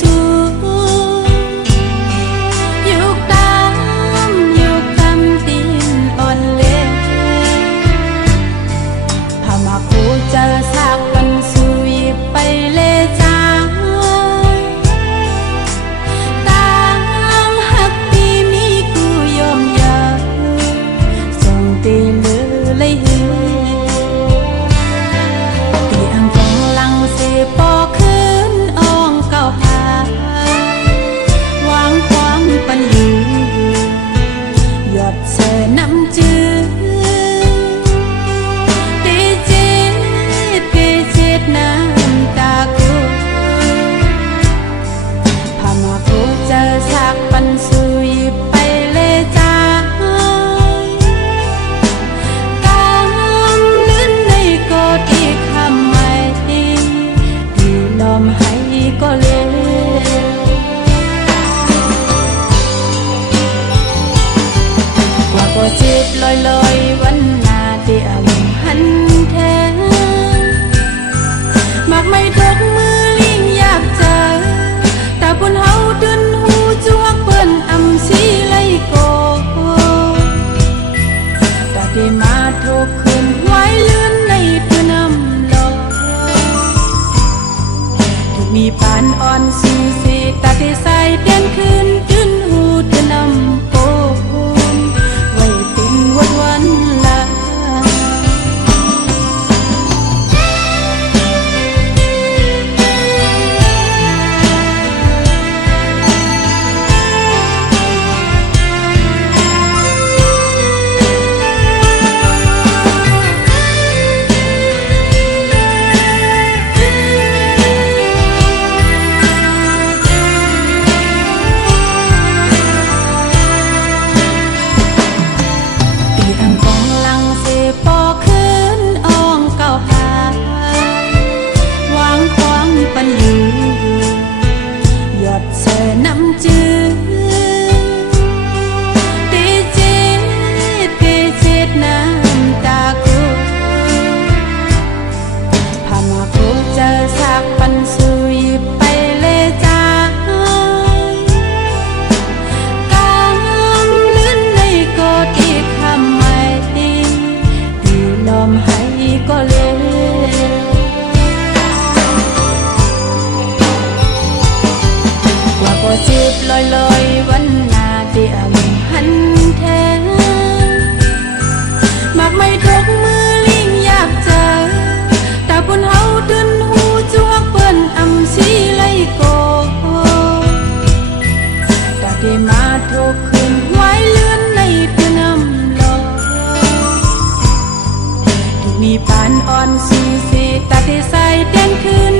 สู้ยุกตามยุกตามตีนอ่อนเล่พามาคูเจอซากปันสุยไปเลจางตามหักปีมีกูยอมยาส่งตีลือเลยหือตีอังฟองลังเสปอคืนอ่องเก่าหาวางควางปันลือหยดเสน้ำจือน้ำตากูพามากูเจอซากปันสุยไปเลยจ้ากำลื่นในกอดอีกคำไม่ที่ลมให้ก็เลยกว่าก็จีบลอยๆวันนาที่อารมณ์หันแท้มักไม่ตกมือลิงอยากเจอแต่บนเฮาดึนหูจวกเปิ้นอำสีไลโกแต่ได้มาทุกคืนไว้เลื่อนในเพื่อนำลอยถูกมีปานอ่อนสีแต่ได้ใส่เต้นคืนดึนหูเพื่อนำโปไว้เป็นวันละน้ำจืดตีจิตน้ำตากูพามากูเจอซากปันสุยไปเลยจ้ากำลื่นในกอดอีกคำไม่ที่ลมให้ก็เลยก็จีบลอยๆวันนาที่อารมณ์หันแท้มักไม่ตกมือลิงอยากเจอแต่บนเฮาดึนหูจวกเปิ้นอำสีไลโกแต่ได้มาทุกคืนไว้เลื่อนในเพื่อนำลอยถูกมีปานอ่อนสีแต่ได้ใส่เต้นคืน